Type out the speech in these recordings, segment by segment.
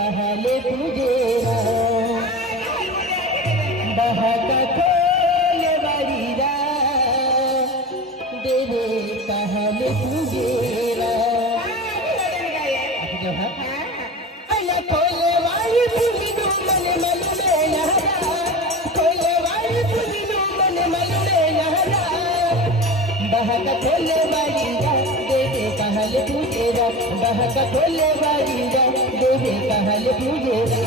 कहले पूजेरा बहका खोले बारीरा देवे कहले पूजेरा खोले वाली पुलिनो मन मन में लहरा खोले वाली पुलिनो मन मन में लहरा बहका खोले बारीरा देवे कहले पूजेरा बहका खोले बारीरा देवे कहले पूजेरा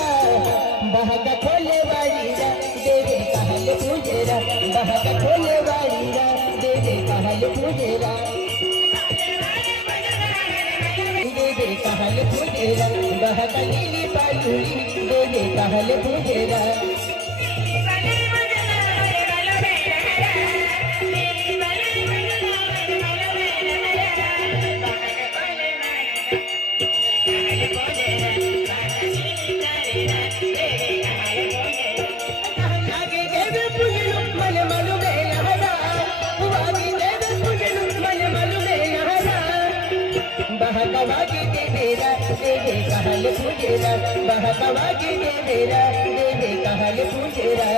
बहका खोले बारीरा देवे कहले पूजेरा बहका खोले बारीरा देवे कहले पूजेरा देवे कहले पूजेरा बहका लीली पालुली देवे कहले पूजेरा बहकवागी देवेरा देवे कहले पूजेरा बहकवागी देवेरा देवे कहले पूजेरा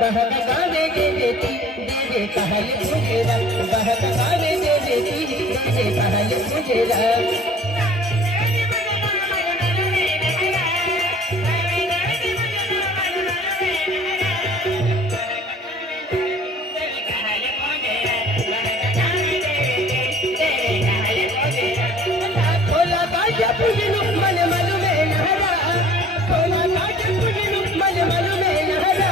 बहका गावे दे देती देवे कहले पूजेरा बहका गावे दे देती देवे कहले पूजेरा खोला काजा पुजनु मन मन में लहरा खोला काजा पुजनु मन मन में लहरा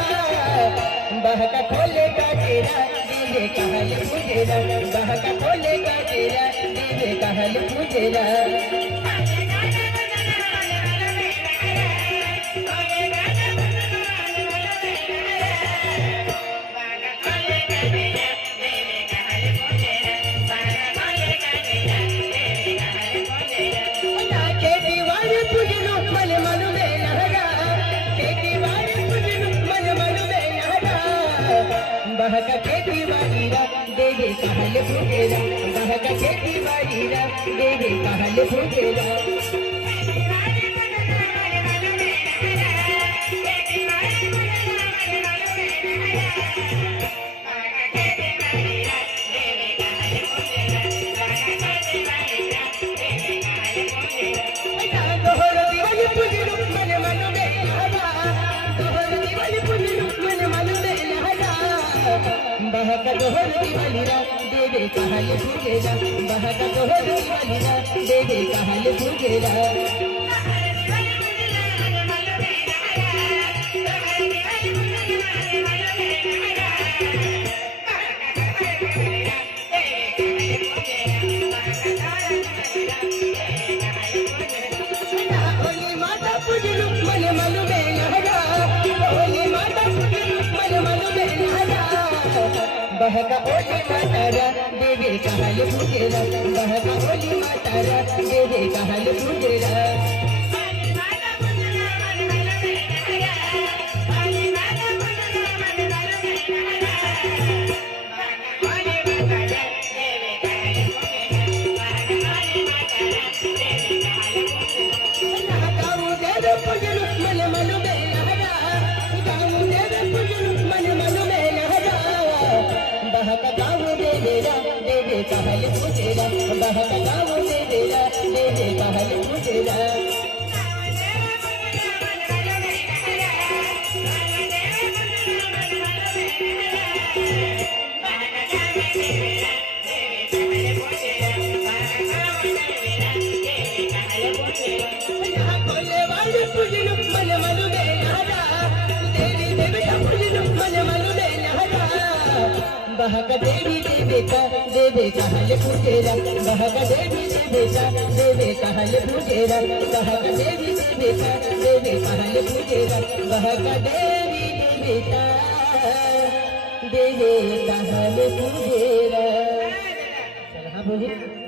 बहका खोले का तेरा देवे कहले पूजेरा बहका खोले का तेरा देवे कहले पूजेरा बहका खेती बारीरा देवे कहले पूजेरा बहका खेती बारीरा देवे कहले पूजेरा बहका दोहर दीवालीरा देवे कहले पूजेरा बहका दोहर दीवालीरा देवे कहले पूजेरा होली माता पूजनु मन मन में लहरा होली माता पूजनु मन मन में लहरा बहका ओली मातारा देवे कहले पूजेरा बहका ओली मातारा देवे कहले पूजेरा बहका गाँव देवेरा देवे कहले पूजेरा बहका गाँव देवेरा देवे कहले पूजेरा बहका देवी देवेका देवे कहले पूजेरा बहका देवी देवेका देवे कहले पूजेरा बहका देवी देवेका देवे कहले पूजेरा बहका देवी देवेका देवे कहले पूजेरा चल हाँ बोलिए